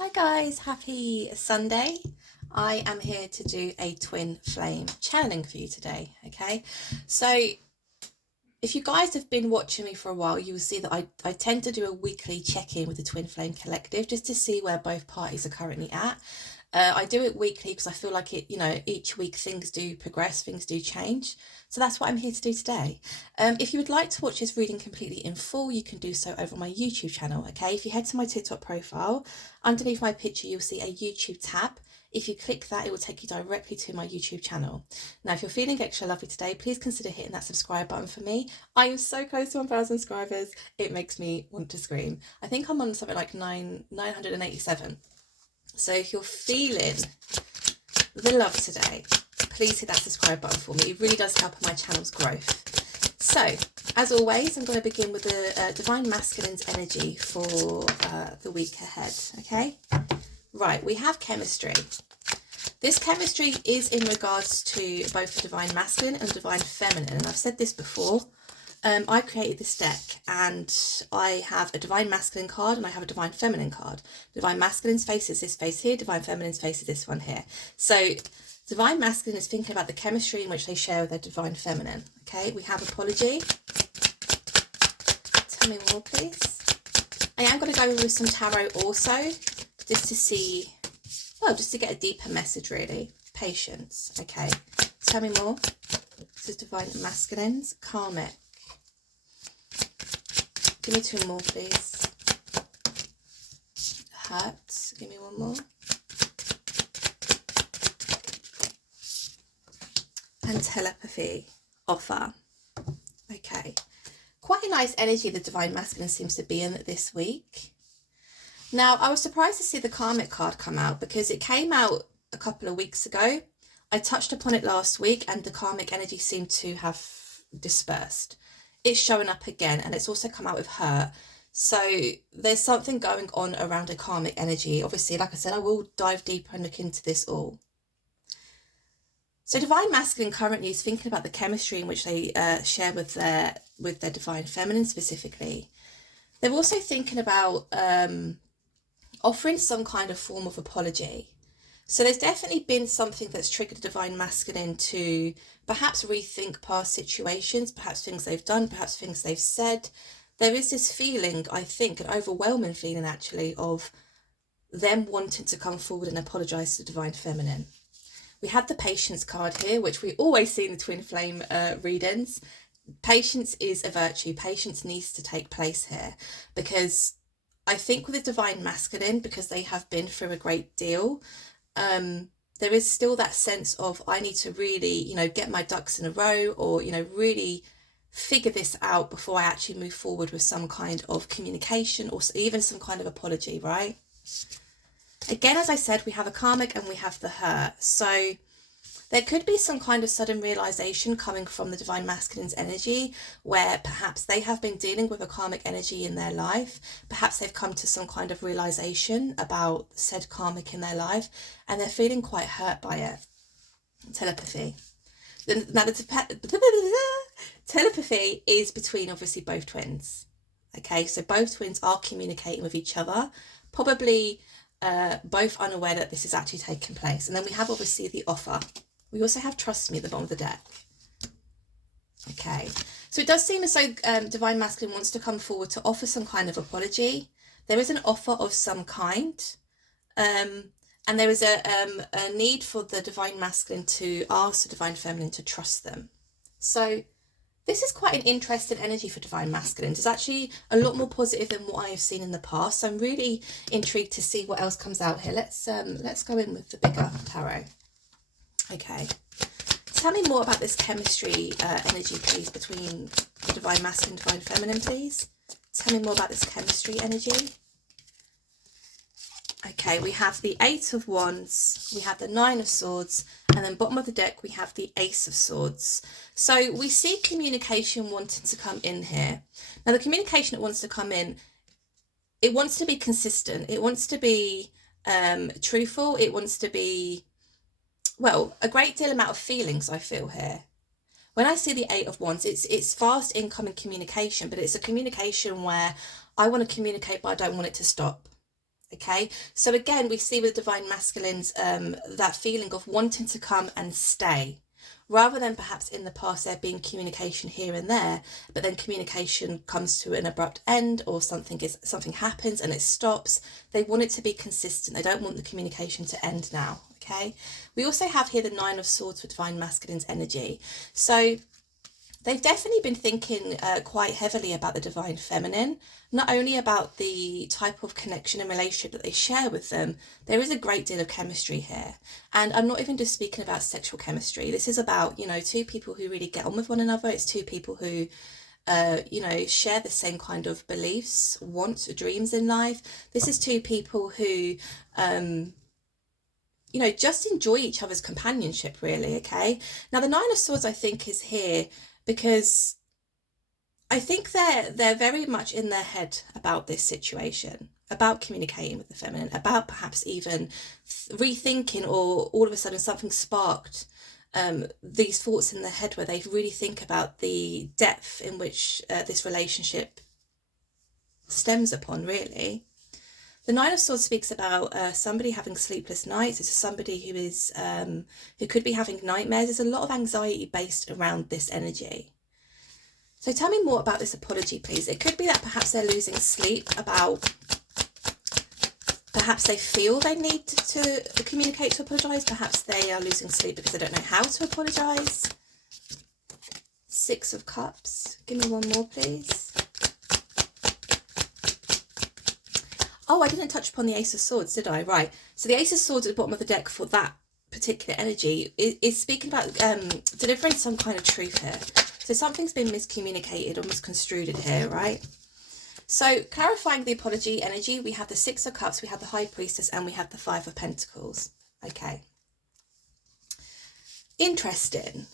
Hi guys, happy Sunday. I am here to do a twin flame channeling for you today, okay? So if you guys have been watching me for a while, you will see that I tend to do a weekly check-in with the Twin Flame Collective just to see where both parties are currently at. I do it weekly because I feel like each week things do progress, things do change. So that's what I'm here to do today. If you would like to watch this reading completely in full, you can do so over my YouTube channel, okay? If you head to my TikTok profile, underneath my picture, you'll see a YouTube tab. If you click that, it will take you directly to my YouTube channel. Now, if you're feeling extra lovely today, please consider hitting that subscribe button for me. I am so close to 1,000 subscribers. It makes me want to scream. I think I'm on something like 987. So if you're feeling the love today, please hit that subscribe button for me. It really does help my channel's growth. So, as always, I'm going to begin with the Divine Masculine's energy for the week ahead, okay? Right, we have chemistry. This chemistry is in regards to both the Divine Masculine and Divine Feminine. And I've said this before. I created this deck and I have a Divine Masculine card and I have a Divine Feminine card. Divine Masculine's face is this face here. Divine Feminine's face is this one here. So Divine Masculine is thinking about the chemistry in which they share with their Divine Feminine. Okay, we have Apology. Tell me more, please. I am going to go with some tarot also, just to see, well, just to get a deeper message really. Patience. Okay, tell me more. This is Divine Masculines. Karmic. Give me two more, please. Hurt. Give me one more. And telepathy. Offer. Okay. Quite a nice energy the Divine Masculine seems to be in this week. Now, I was surprised to see the Karmic card come out because it came out a couple of weeks ago. I touched upon it last week and the Karmic energy seemed to have dispersed. It's showing up again and it's also come out with hurt. So there's something going on around a karmic energy. Obviously, like I said, I will dive deeper and look into this all. So Divine Masculine currently is thinking about the chemistry in which they share with their Divine Feminine specifically. They're also thinking about offering some kind of form of apology. So there's definitely been something that's triggered the Divine Masculine to perhaps rethink past situations, perhaps things they've done, perhaps things they've said. There is this feeling, I think, an overwhelming feeling actually, of them wanting to come forward and apologise to the Divine Feminine. We have the Patience card here, which we always see in the Twin Flame readings. Patience is a virtue. Patience needs to take place here because I think with the Divine Masculine, because they have been through a great deal, there is still that sense of I need to really, get my ducks in a row or, really figure this out before I actually move forward with some kind of communication or even some kind of apology, right? Again, as I said, we have a karmic and we have the hurt. So there could be some kind of sudden realization coming from the Divine Masculine's energy where perhaps they have been dealing with a karmic energy in their life. Perhaps they've come to some kind of realization about said karmic in their life and they're feeling quite hurt by it. Telepathy. Now, telepathy is between obviously both twins. Okay, so both twins are communicating with each other, probably both unaware that this is actually taking place. And then we have obviously the offer. We also have Trust Me at the bottom of the deck. Okay, so it does seem as though Divine Masculine wants to come forward to offer some kind of apology. There is an offer of some kind. And there is a need for the Divine Masculine to ask the Divine Feminine to trust them. So this is quite an interesting energy for Divine Masculine. It's actually a lot more positive than what I have seen in the past. So I'm really intrigued to see what else comes out here. Let's go in with the bigger tarot. Okay, tell me more about this chemistry energy, please, between the Divine Masculine and Divine Feminine, please. Tell me more about this chemistry energy. Okay, we have the Eight of Wands, we have the Nine of Swords, and then bottom of the deck we have the Ace of Swords. So we see communication wanting to come in here. Now the communication that wants to come in, it wants to be consistent, it wants to be truthful, it wants to be, well, a great deal amount of feelings I feel here. When I see the Eight of Wands, it's fast incoming communication, but it's a communication where I want to communicate but I don't want it to stop. Okay, so again, we see with divine masculines that feeling of wanting to come and stay, rather than perhaps in the past there being communication here and there, but then communication comes to an abrupt end, or something happens and it stops. They want it to be consistent. They don't want the communication to end now. Okay, we also have here the Nine of Swords for divine masculine's energy. So they've definitely been thinking quite heavily about the divine feminine, not only about the type of connection and relationship that they share with them. There is a great deal of chemistry here. And I'm not even just speaking about sexual chemistry. This is about, two people who really get on with one another. It's two people who, share the same kind of beliefs, wants, dreams in life. This is two people who, just enjoy each other's companionship, really, okay? Now, the Nine of Swords, I think, is here because I think they're very much in their head about this situation, about communicating with the feminine, about perhaps even rethinking, or all of a sudden something sparked these thoughts in their head where they really think about the depth in which this relationship stems upon, really. The Nine of Swords speaks about somebody having sleepless nights. This is somebody who is who could be having nightmares. There's a lot of anxiety based around this energy. So tell me more about this apology, please. It could be that perhaps they're losing sleep about, perhaps they feel they need to communicate to apologise. Perhaps they are losing sleep because they don't know how to apologise. Six of Cups. Give me one more, please. Oh, I didn't touch upon the Ace of Swords, did I? Right. So the Ace of Swords at the bottom of the deck for that particular energy is speaking about delivering some kind of truth here. So something's been miscommunicated or misconstrued here, right? So clarifying the apology energy, we have the Six of Cups, we have the High Priestess, and we have the Five of Pentacles. Okay. Interesting.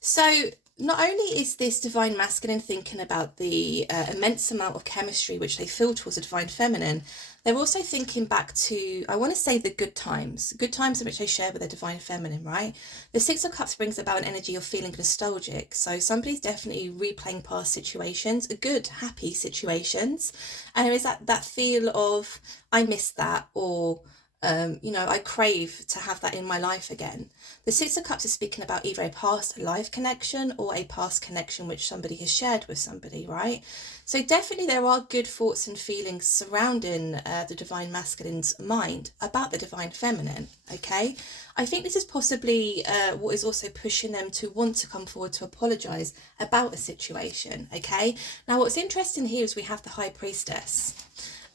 So not only is this divine masculine thinking about the immense amount of chemistry which they feel towards the divine feminine, they're also thinking back to, I want to say, the good times in which they share with their divine feminine, right? The Six of Cups brings about an energy of feeling nostalgic. So somebody's definitely replaying past situations, good, happy situations. And there is that feel of, I miss that, or I crave to have that in my life again. The Six of Cups is speaking about either a past life connection or a past connection which somebody has shared with somebody, right? So definitely there are good thoughts and feelings surrounding the divine masculine's mind about the divine feminine, okay? I think this is possibly what is also pushing them to want to come forward to apologise about a situation, okay? Now, what's interesting here is we have the High Priestess.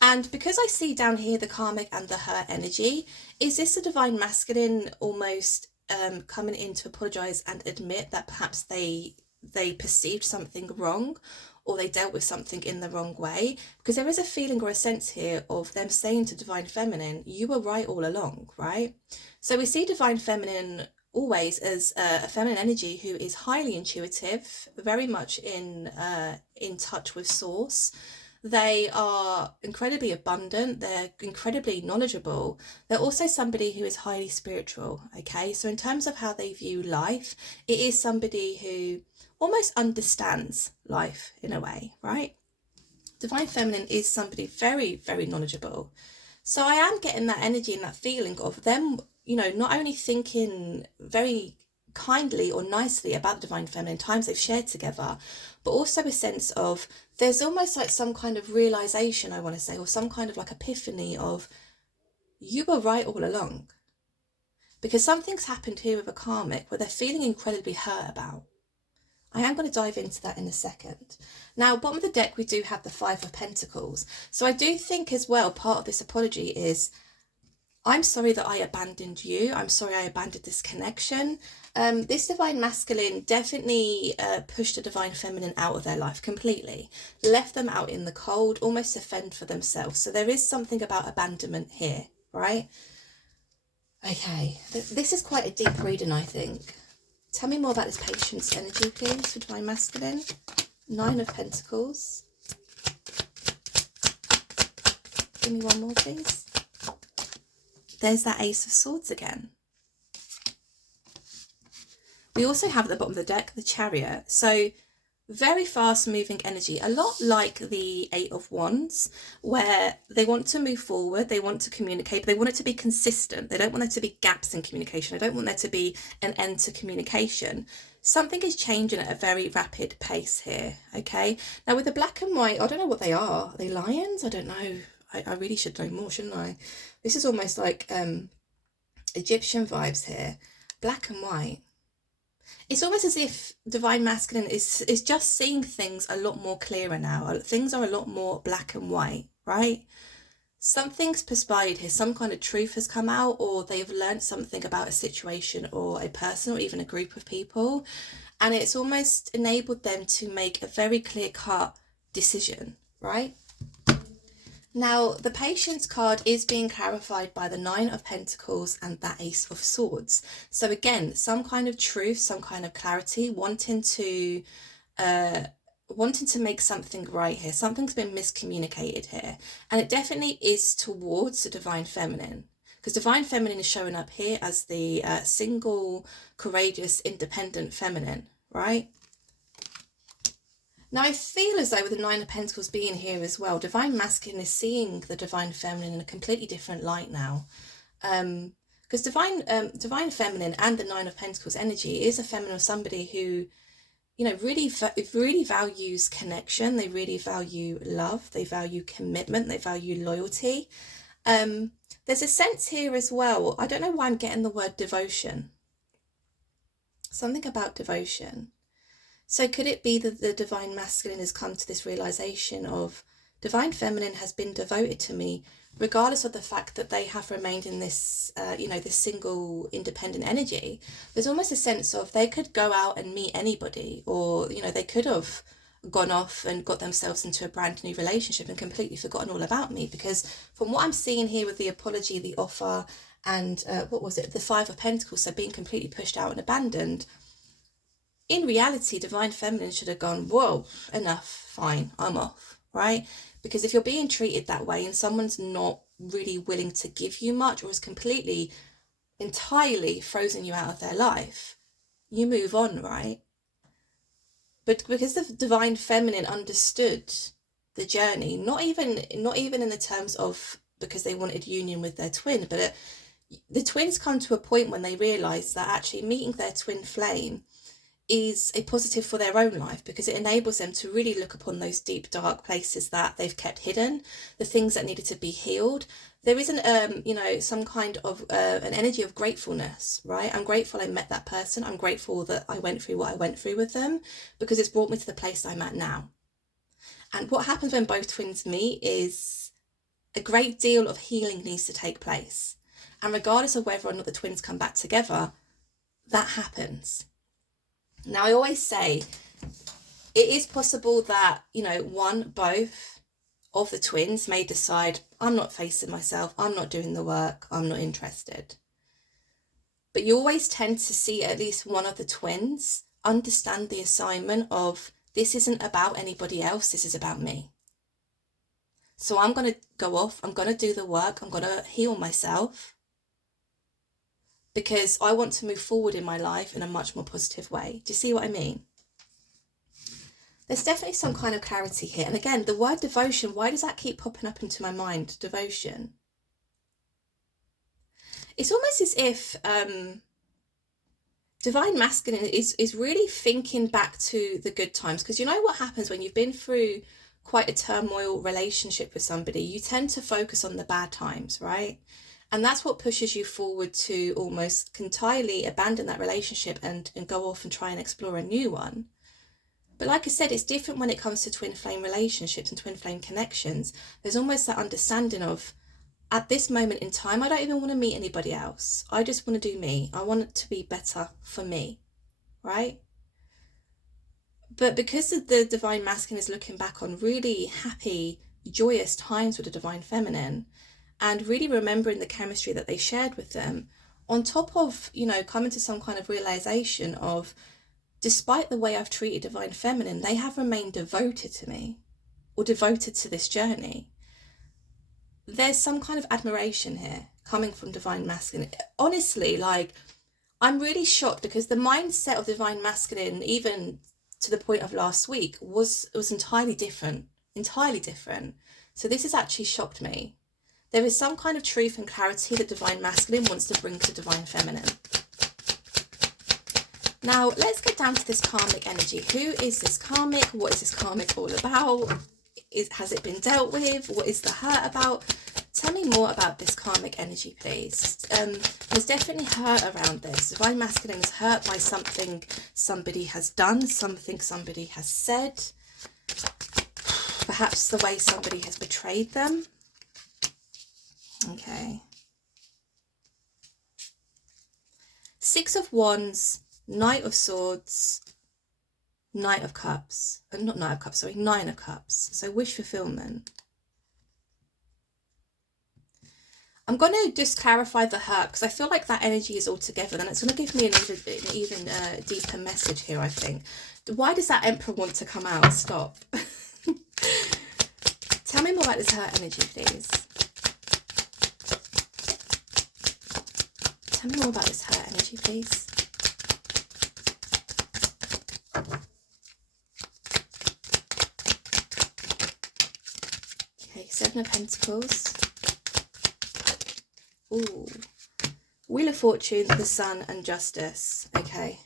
And because I see down here the karmic and the her energy, is this a divine masculine almost coming in to apologise and admit that perhaps they perceived something wrong, or they dealt with something in the wrong way? Because there is a feeling or a sense here of them saying to divine feminine, you were right all along, right? So we see divine feminine always as a feminine energy who is highly intuitive, very much in touch with source. They are incredibly abundant, they're incredibly knowledgeable. They're also somebody who is highly spiritual, okay? So in terms of how they view life, it is somebody who almost understands life in a way, right? Divine Feminine is somebody very, very knowledgeable. So I am getting that energy and that feeling of them, not only thinking very kindly or nicely about the divine feminine times they've shared together, but also a sense of there's almost like some kind of realization, I want to say, or some kind of like epiphany of you were right all along, because something's happened here with a karmic where they're feeling incredibly hurt about. I am going to dive into that in a second. Now, bottom of the deck, we do have the Five of Pentacles. So I do think as well, part of this apology is, I'm sorry that I abandoned you. I'm sorry I abandoned this connection. This divine masculine definitely pushed the divine feminine out of their life completely, left them out in the cold, almost to fend for themselves. So there is something about abandonment here, right? Okay, this is quite a deep reading, I think. Tell me more about this patience energy, please, for divine masculine. Nine of Pentacles. Give me one more, please. There's that Ace of Swords again. We also have at the bottom of the deck the Chariot. So very fast moving energy, a lot like the Eight of Wands, where they want to move forward, they want to communicate, but they want it to be consistent. They don't want there to be gaps in communication. They don't want there to be an end to communication. Something is changing at a very rapid pace here, okay? Now with the black and white, I don't know what they are. Are they lions? I don't know. I really should know more, shouldn't I? This is almost like Egyptian vibes here. Black and white. It's almost as if divine masculine is just seeing things a lot more clearer now. Things are a lot more black and white, right? Something's perspired here. Some kind of truth has come out, or they've learned something about a situation or a person or even a group of people. And it's almost enabled them to make a very clear-cut decision, right? Now, the Patience card is being clarified by the Nine of Pentacles and that Ace of Swords. So again, some kind of truth, some kind of clarity, wanting to make something right here. Something's been miscommunicated here. And it definitely is towards the Divine Feminine. Because Divine Feminine is showing up here as the single, courageous, independent feminine, right? Now, I feel as though with the Nine of Pentacles being here as well, Divine Masculine is seeing the Divine Feminine in a completely different light now. Because Divine Feminine and the Nine of Pentacles energy is a feminine of somebody who, you know, really values connection. They really value love. They value commitment. They value loyalty. There's a sense here as well. I don't know why I'm getting the word devotion. Something about devotion. So could it be that the Divine Masculine has come to this realization of Divine Feminine has been devoted to me, regardless of the fact that they have remained in this, this single independent energy? There's almost a sense of they could go out and meet anybody, or, they could have gone off and got themselves into a brand new relationship and completely forgotten all about me. Because from what I'm seeing here with the apology, the offer, and the Five of Pentacles, so being completely pushed out and abandoned, in reality, Divine Feminine should have gone, whoa, enough, fine, I'm off, right? Because if you're being treated that way and someone's not really willing to give you much, or is completely, entirely frozen you out of their life, you move on, right? But because the Divine Feminine understood the journey, not even in the terms of because they wanted union with their twin, but the twins come to a point when they realise that actually meeting their twin flame is a positive for their own life, because it enables them to really look upon those deep, dark places that they've kept hidden, the things that needed to be healed. There isn't, some kind of an energy of gratefulness, right? I'm grateful I met that person. I'm grateful that I went through what I went through with them, because it's brought me to the place I'm at now. And what happens when both twins meet is a great deal of healing needs to take place. And regardless of whether or not the twins come back together, that happens. Now, I always say it is possible that, both of the twins may decide, I'm not facing myself, I'm not doing the work, I'm not interested. But you always tend to see at least one of the twins understand the assignment of, this isn't about anybody else, this is about me. So I'm going to go off, I'm going to do the work, I'm going to heal myself, because I want to move forward in my life in a much more positive way. Do you see what I mean? There's definitely some kind of clarity here. And again, the word devotion, why does that keep popping up into my mind? Devotion. It's almost as if Divine Masculine is really thinking back to the good times. Because you know what happens when you've been through quite a turmoil relationship with somebody? You tend to focus on the bad times, right? And that's what pushes you forward to almost entirely abandon that relationship and go off and try and explore a new one. But like I said, it's different when it comes to twin flame relationships and twin flame connections. There's almost that understanding of, at this moment in time, I don't even want to meet anybody else. I just want to do me. I want it to be better for me, right? But because the Divine Masculine is looking back on really happy, joyous times with the Divine Feminine, and really remembering the chemistry that they shared with them, on top of, coming to some kind of realization of, despite the way I've treated Divine Feminine, they have remained devoted to me, or devoted to this journey. There's some kind of admiration here coming from Divine Masculine. Honestly, I'm really shocked, because the mindset of Divine Masculine, even to the point of last week was entirely different, entirely different. So this has actually shocked me. There is some kind of truth and clarity that Divine Masculine wants to bring to Divine Feminine. Now, let's get down to this karmic energy. Who is this karmic? What is this karmic all about? Has it been dealt with? What is the hurt about? Tell me more about this karmic energy, please. There's definitely hurt around this. Divine Masculine is hurt by something somebody has done, something somebody has said. Perhaps the way somebody has betrayed them. Okay. Six of Wands, Knight of Swords, Knight of Cups. Not Knight of Cups, sorry, Nine of Cups. So wish fulfillment. I'm going to just clarify the hurt because I feel like that energy is all together and it's going to give me an even deeper message here, I think. Why does that Emperor want to come out? Stop. Tell me more about this hurt energy, please. Tell me more about this hurt energy, please. Okay, Seven of Pentacles. Ooh. Wheel of Fortune, the Sun, and Justice. Okay.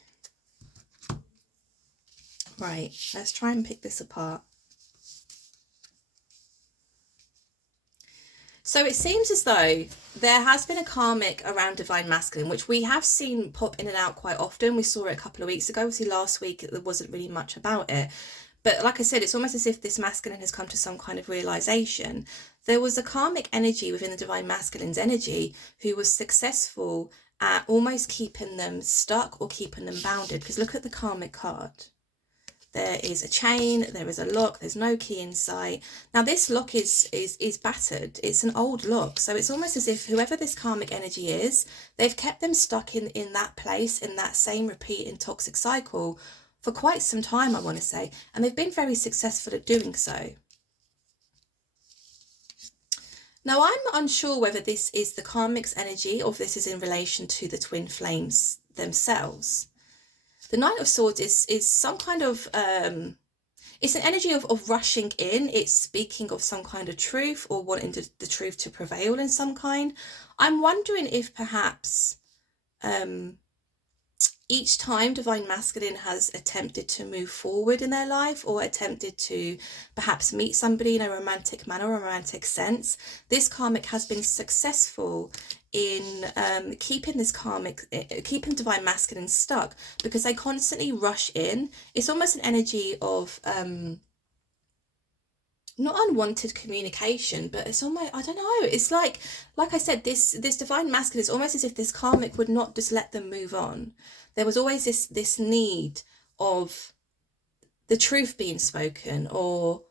Right, let's try and pick this apart. So it seems as though there has been a karmic around Divine Masculine, which we have seen pop in and out quite often. We saw it a couple of weeks ago. Obviously last week there wasn't really much about it. But like I said, it's almost as if this masculine has come to some kind of realization. There was a karmic energy within the Divine Masculine's energy who was successful at almost keeping them stuck or keeping them bounded. Because look at the karmic card. There is a chain, there is a lock, there's no key in sight. Now this lock is battered, it's an old lock. So it's almost as if whoever this karmic energy is, they've kept them stuck in that place, in that same repeating toxic cycle for quite some time, I want to say. And they've been very successful at doing so. Now I'm unsure whether this is the karmic's energy or if this is in relation to the twin flames themselves. The Knight of Swords is some kind of, it's an energy of rushing in. It's speaking of some kind of truth or wanting the truth to prevail in some kind. I'm wondering if perhaps each time Divine Masculine has attempted to move forward in their life or attempted to perhaps meet somebody in a romantic manner or a romantic sense, this karmic has been successful in keeping Divine Masculine stuck because they constantly rush in. It's almost an energy of not unwanted communication, but it's almost, I don't know, it's like I said, this Divine Masculine is almost as if this karmic would not just let them move on. There was always this need of the truth being spoken, or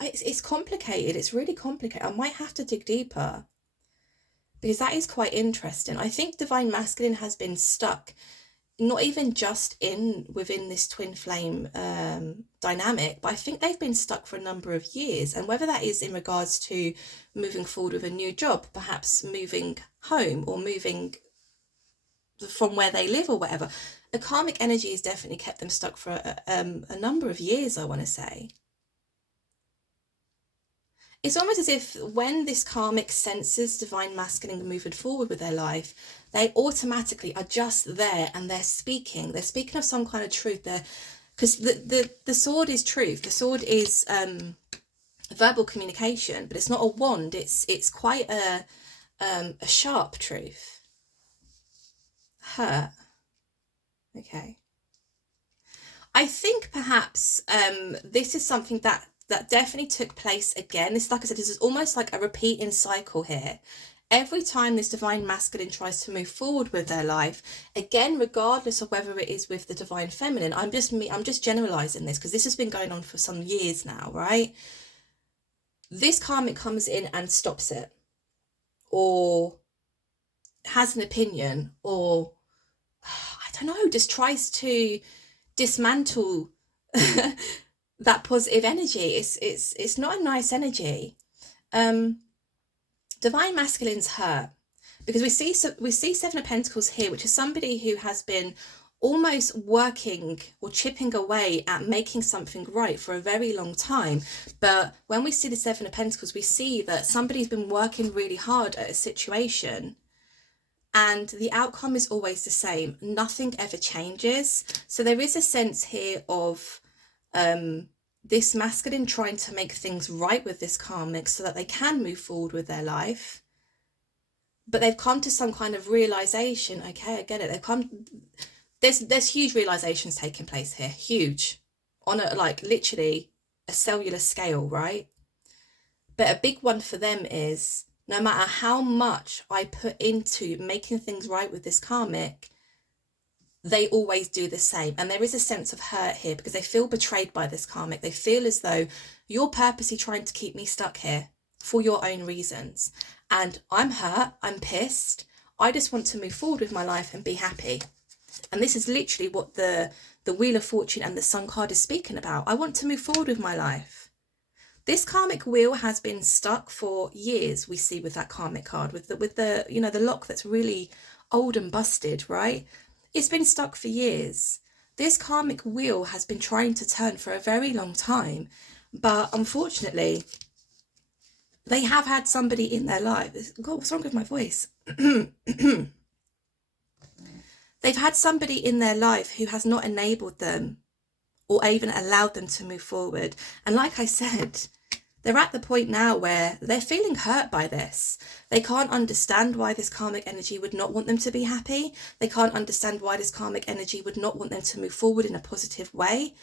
it's complicated. It's really complicated. I might have to dig deeper because that is quite interesting. I think Divine Masculine has been stuck, not even just within this twin flame dynamic, but I think they've been stuck for a number of years. And whether that is in regards to moving forward with a new job, perhaps moving home or moving from where they live or whatever, the karmic energy has definitely kept them stuck for a number of years, I want to say. It's almost as if when this karmic senses Divine Masculine moving forward with their life, they automatically are just there and they're speaking of some kind of truth there, because the sword is truth. The sword is verbal communication, but it's not a wand. It's quite a sharp truth. Hurt. Okay. I think perhaps this is something that definitely took place again. It's like I said, this is almost like a repeating cycle here. Every time this Divine Masculine tries to move forward with their life, again, regardless of whether it is with the Divine Feminine, I'm just generalizing this because this has been going on for some years now, right? This karmic comes in and stops it, or has an opinion, or I don't know, just tries to dismantle that positive energy. It's not a nice energy. Divine Masculine's hurt because we see Seven of Pentacles here, which is somebody who has been almost working or chipping away at making something right for a very long time. But when we see the Seven of Pentacles, we see that somebody's been working really hard at a situation, and the outcome is always the same. Nothing ever changes. So there is a sense here of this masculine trying to make things right with this karmic so that they can move forward with their life. But they've come to some kind of realization. Okay, I get it. They've come, there's huge realizations taking place here. Huge. On a, like, literally a cellular scale, right? But a big one for them is, no matter how much I put into making things right with this karmic, they always do the same. And there is a sense of hurt here because they feel betrayed by this karmic. They feel as though you're purposely trying to keep me stuck here for your own reasons. And I'm hurt, I'm pissed. I just want to move forward with my life and be happy. And this is literally what the Wheel of Fortune and the Sun card is speaking about. I want to move forward with my life. This karmic wheel has been stuck for years, we see with that karmic card, with the you know, the lock that's really old and busted, right? It's been stuck for years. This karmic wheel has been trying to turn for a very long time, but unfortunately, they have had somebody in their life. God, what's wrong with my voice? They've had somebody in their life who has not enabled them or even allowed them to move forward. And like I said, they're at the point now where they're feeling hurt by this. They can't understand why this karmic energy would not want them to be happy. They can't understand why this karmic energy would not want them to move forward in a positive way.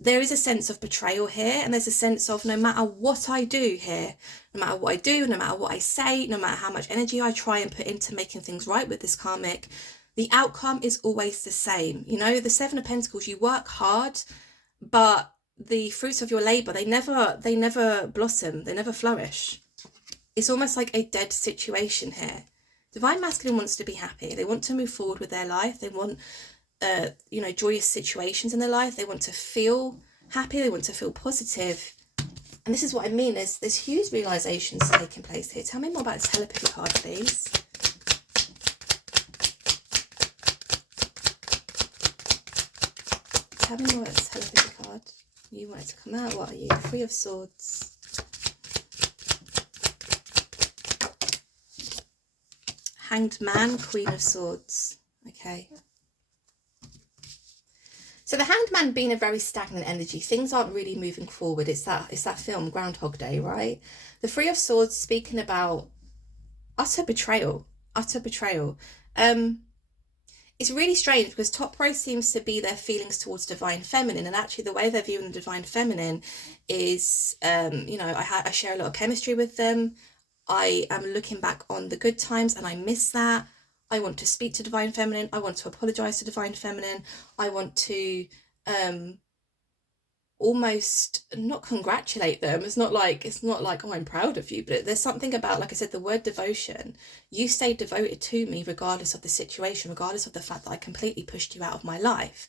There is a sense of betrayal here, and there's a sense of no matter what I do here, no matter what I do, no matter what I say, no matter how much energy I try and put into making things right with this karmic, the outcome is always the same. You know, the Seven of Pentacles, you work hard, but the fruits of your labor, they never blossom, they never flourish. It's almost like a dead situation here. Divine Masculine wants to be happy. They want to move forward with their life. They want you know, joyous situations in their life. They want to feel happy. They want to feel positive. And this is what I mean. There's huge realizations taking place here. Tell me more about this telepathy card, please. Tell me more about this telepathy card. You want it to come out. What are you? Three of Swords. Hanged Man, Queen of Swords. Okay. So the Hanged Man being a very stagnant energy, things aren't really moving forward. It's that film Groundhog Day, right? The Three of Swords speaking about utter betrayal, utter betrayal. It's really strange because top row seems to be their feelings towards divine feminine, and actually the way they're viewing the divine feminine is, you know, I share a lot of chemistry with them. I am looking back on the good times and I miss that. I want to speak to divine feminine. I want to apologize to divine feminine. I want to almost not congratulate them. It's not like, oh, I'm proud of you, but there's something about, like I said, the word devotion. You stayed devoted to me regardless of the situation, regardless of the fact that I completely pushed you out of my life.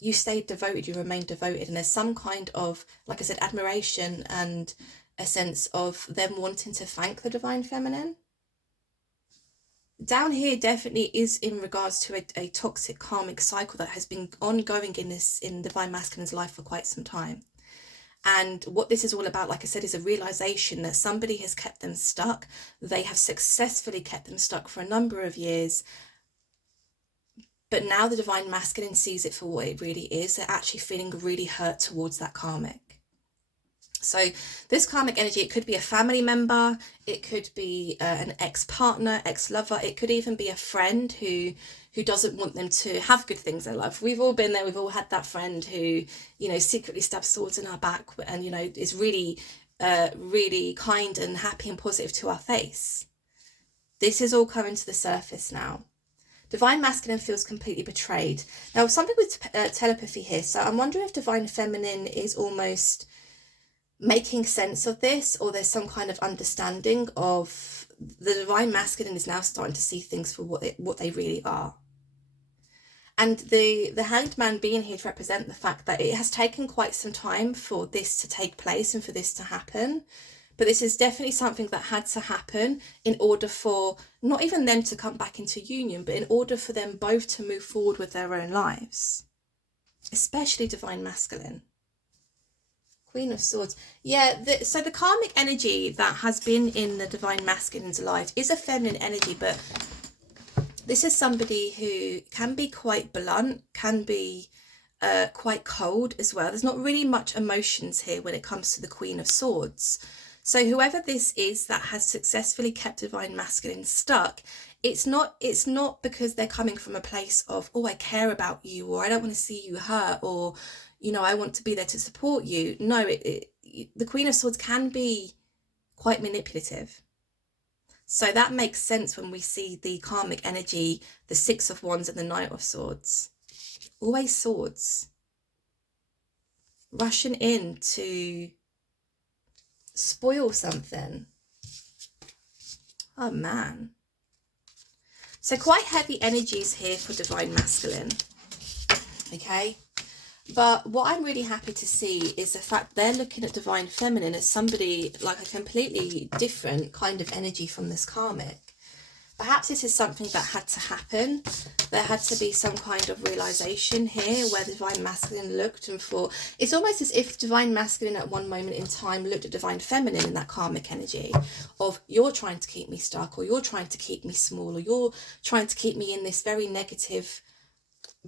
You stayed devoted, you remained devoted, and there's some kind of, like I said, admiration and a sense of them wanting to thank the divine feminine. Down here definitely is in regards to a toxic karmic cycle that has been ongoing in divine masculine's life for quite some time. And what this is all about, like I said, is a realization that somebody has kept them stuck. They have successfully kept them stuck for a number of years. But now the divine masculine sees it for what it really is. They're actually feeling really hurt towards that karmic. So this karmic energy, it could be a family member, it could be an ex-partner, ex-lover, it could even be a friend who doesn't want them to have good things in life. We've all been there, we've all had that friend who, you know, secretly stabs swords in our back and, you know, is really, really kind and happy and positive to our face. This is all coming to the surface now. Divine masculine feels completely betrayed. Now, something with telepathy here. So I'm wondering if divine feminine is almost making sense of this, or there's some kind of understanding of the divine masculine is now starting to see things for what they really are. And the Hanged Man being here to represent the fact that it has taken quite some time for this to take place and for this to happen. But this is definitely something that had to happen in order for not even them to come back into union, but in order for them both to move forward with their own lives, especially divine masculine. Queen of Swords. Yeah, so the karmic energy that has been in the divine masculine's life is a feminine energy, but this is somebody who can be quite blunt, can be quite cold as well. There's not really much emotions here when it comes to the Queen of Swords. So whoever this is that has successfully kept divine masculine stuck, it's not because they're coming from a place of, oh, I care about you, or I don't want to see you hurt, or, you know, I want to be there to support you. No, the Queen of Swords can be quite manipulative. So that makes sense when we see the karmic energy, the Six of Wands and the Knight of Swords. Always swords. Rushing in to spoil something. Oh man. So quite heavy energies here for divine masculine. Okay. But what I'm really happy to see is the fact they're looking at divine feminine as somebody like a completely different kind of energy from this karmic. Perhaps this is something that had to happen. There had to be some kind of realization here where divine masculine looked and thought. It's almost as if divine masculine at one moment in time looked at divine feminine in that karmic energy of, you're trying to keep me stuck, or you're trying to keep me small, or you're trying to keep me in this very negative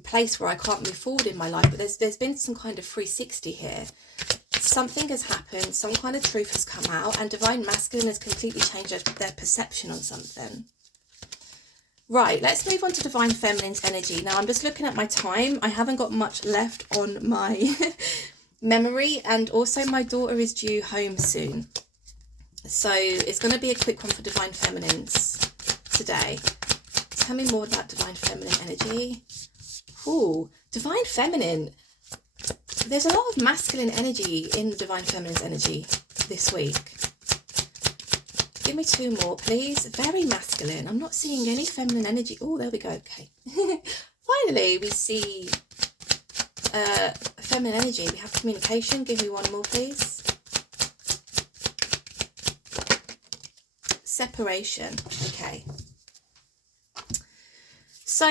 place where I can't move forward in my life. But there's been some kind of 360 here. Something has happened, some kind of truth has come out, and divine masculine has completely changed their perception on something. Right, let's move on to divine feminine's energy. Now I'm just looking at my time. I haven't got much left on my memory, and also my daughter is due home soon, so it's going to be a quick one for divine feminines today. Tell me more about divine feminine energy. Ooh, divine feminine. There's a lot of masculine energy in the divine feminine's energy this week. Give me two more, please. Very masculine. I'm not seeing any feminine energy. Oh, there we go. Okay. Finally, we see feminine energy. We have communication. Give me one more, please. Separation. Okay. So,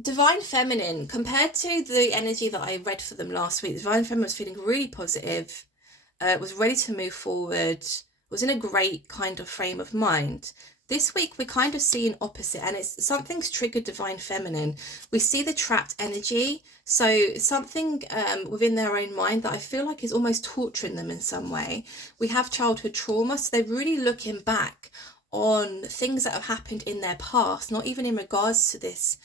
divine feminine, compared to the energy that I read for them last week, divine feminine was feeling really positive, was ready to move forward, was in a great kind of frame of mind. This week we're kind of seeing opposite, and it's something's triggered divine feminine. We see the trapped energy, so something within their own mind that I feel like is almost torturing them in some way. We have childhood trauma, so they're really looking back on things that have happened in their past, not even in regards to this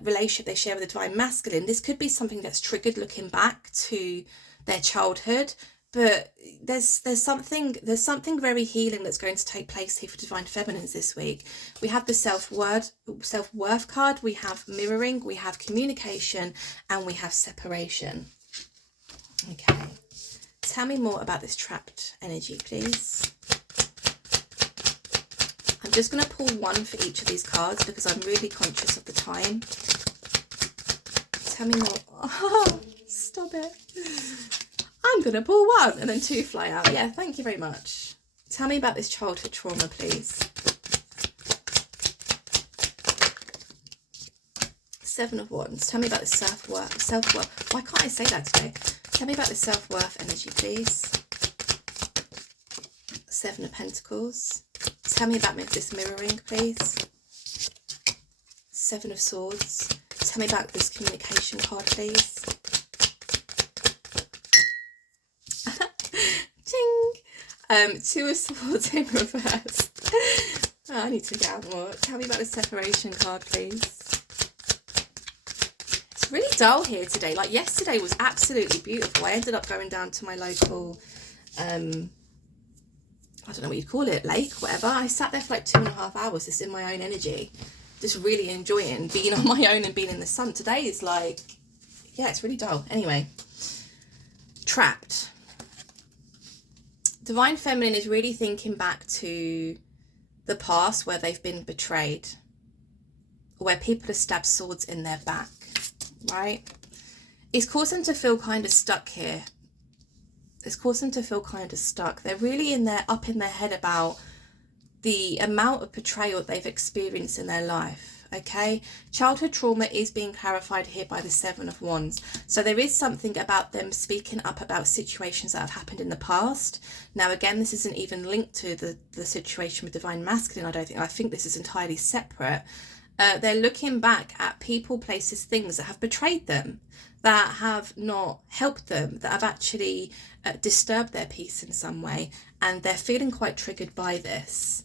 relationship they share with the divine masculine. This could be something that's triggered looking back to their childhood. But there's something very healing that's going to take place here for divine feminines this week. We have the self-worth card, we have mirroring, we have communication, and we have separation. Okay. Tell me more about this trapped energy, please. I'm just going to pull one for each of these cards because I'm really conscious of the time. Tell me more. Oh, stop it. I'm going to pull one and then two fly out. Yeah, thank you very much. Tell me about this childhood trauma, please. Seven of Wands. Tell me about the self-worth. Why can't I say that today? Tell me about the self-worth energy, please. Seven of Pentacles. Tell me about this mirroring, please. Seven of Swords. Tell me about this communication card, please. Two of Swords in reverse. Oh, I need to get out more. Tell me about the separation card, please. It's really dull here today. Like yesterday was absolutely beautiful. I ended up going down to my local, I don't know what you'd call it, lake, whatever. I sat there for like 2.5 hours just in my own energy, just really enjoying being on my own and being in the sun. Today is like, yeah, it's really dull. Anyway, trapped. Divine feminine is really thinking back to the past where they've been betrayed, where people have stabbed swords in their back, right? It's caused them to feel kind of stuck here. It's caused them to feel kind of stuck. They're really up in their head about the amount of betrayal they've experienced in their life. Okay, childhood trauma is being clarified here by the Seven of Wands. So there is something about them speaking up about situations that have happened in the past. Now, again, this isn't even linked to the situation with Divine Masculine, I don't think. I think this is entirely separate. They're looking back at people, places, things that have betrayed them, that have not helped them, that have actually disturbed their peace in some way, and they're feeling quite triggered by this.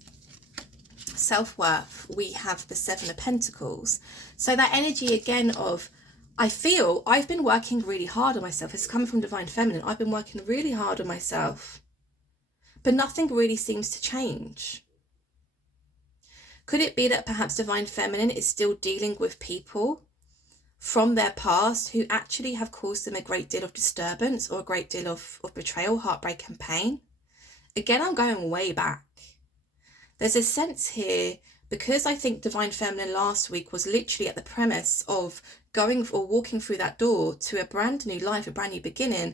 Self-worth, we have the Seven of Pentacles. So that energy again of, I feel I've been working really hard on myself. It's coming from Divine Feminine. I've been working really hard on myself, but nothing really seems to change. Could it be that perhaps Divine Feminine is still dealing with people from their past who actually have caused them a great deal of disturbance or a great deal of betrayal, heartbreak and pain? Again, I'm going way back. There's a sense here, because I think Divine Feminine last week was literally at the premise of going or walking through that door to a brand new life, a brand new beginning.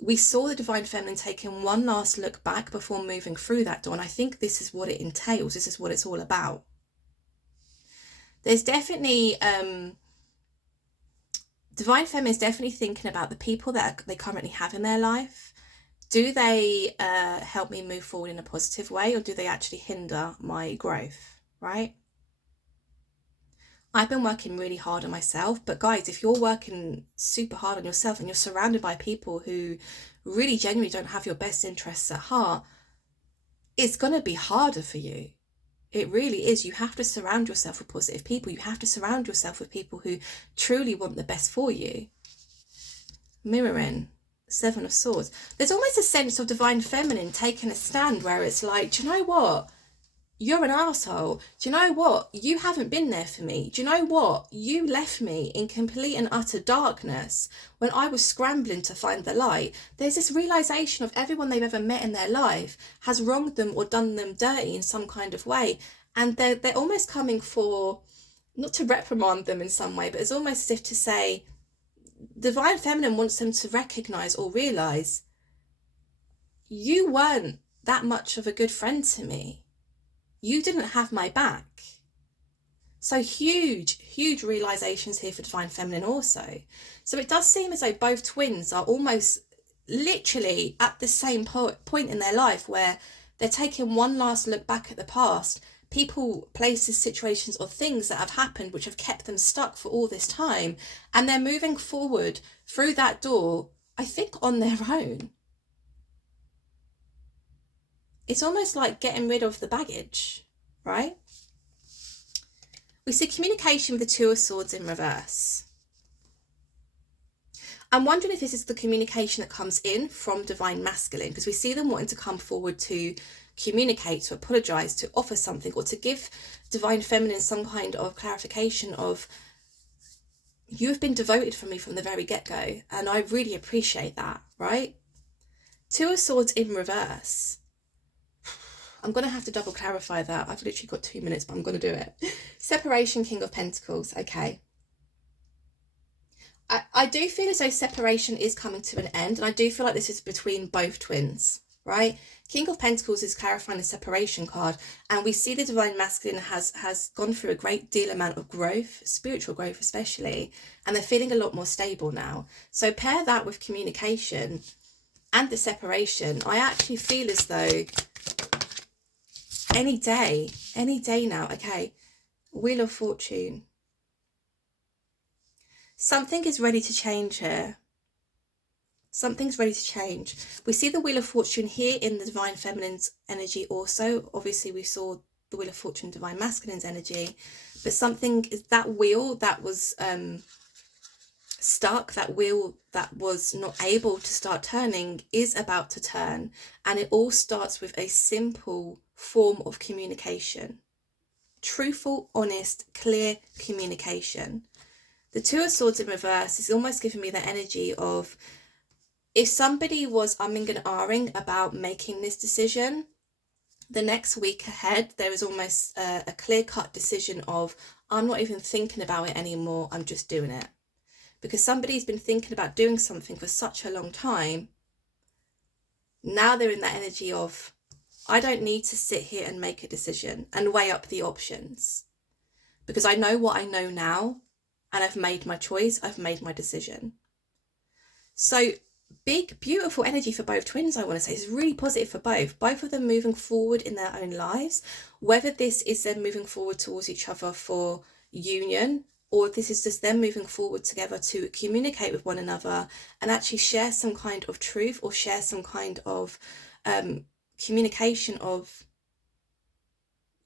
We saw the Divine Feminine taking one last look back before moving through that door. And I think this is what it entails. This is what it's all about. There's definitely, Divine Feminine is definitely thinking about the people that they currently have in their life. Do they help me move forward in a positive way, or do they actually hinder my growth, right? I've been working really hard on myself, but guys, if you're working super hard on yourself and you're surrounded by people who really genuinely don't have your best interests at heart, it's going to be harder for you. It really is. You have to surround yourself with positive people. You have to surround yourself with people who truly want the best for you. Mirroring. Seven of Swords. There's almost a sense of Divine Feminine taking a stand where it's like, do you know what? You're an asshole. Do you know what? You haven't been there for me. Do you know what? You left me in complete and utter darkness when I was scrambling to find the light. There's this realization of everyone they've ever met in their life has wronged them or done them dirty in some kind of way. And they're almost coming for, not to reprimand them in some way, but it's almost as if to say, Divine Feminine wants them to recognize or realize, you weren't that much of a good friend to me. You didn't have my back. So huge realizations here for Divine Feminine also. So it does seem as though both twins are almost literally at the same point in their life where they're taking one last look back at the past, people, places, situations or things that have happened which have kept them stuck for all this time, and they're moving forward through that door, I think, on their own. It's almost like getting rid of the baggage, right? We see communication with the Two of Swords in reverse. I'm wondering if this is the communication that comes in from Divine Masculine, because we see them wanting to come forward to communicate, to apologise, to offer something, or to give Divine Feminine some kind of clarification of, you have been devoted for me from the very get-go, and I really appreciate that, right? Two of Swords in reverse. I'm going to have to double clarify that. I've literally got 2 minutes, but I'm going to do it. Separation, King of Pentacles. Okay. I do feel as though separation is coming to an end, and I do feel like this is between both twins, right? King of Pentacles is clarifying the separation card, and we see the Divine Masculine has gone through a great deal amount of growth, spiritual growth especially, and they're feeling a lot more stable now. So pair that with communication and the separation. I actually feel as though any day now, okay, Wheel of Fortune. Something is ready to change here. Something's ready to change. We see the Wheel of Fortune here in the Divine Feminine's energy also. Obviously, we saw the Wheel of Fortune, Divine Masculine's energy. But something is that wheel that was stuck, that wheel that was not able to start turning is about to turn. And it all starts with a simple form of communication. Truthful, honest, clear communication. The Two of Swords in reverse is almost giving me the energy of, if somebody was umming and ahhing about making this decision, the next week ahead, there is almost a clear-cut decision of, I'm not even thinking about it anymore, I'm just doing it. Because somebody's been thinking about doing something for such a long time, Now they're in that energy of, I don't need to sit here and make a decision and weigh up the options, because I know what I know now, and I've made my choice, I've made my decision. So big, beautiful energy for both twins, I want to say. It's really positive for both of them moving forward in their own lives, whether this is them moving forward towards each other for union, or this is just them moving forward together to communicate with one another and actually share some kind of truth, or share some kind of communication of,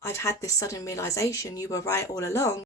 I've had this sudden realization, you were right all along.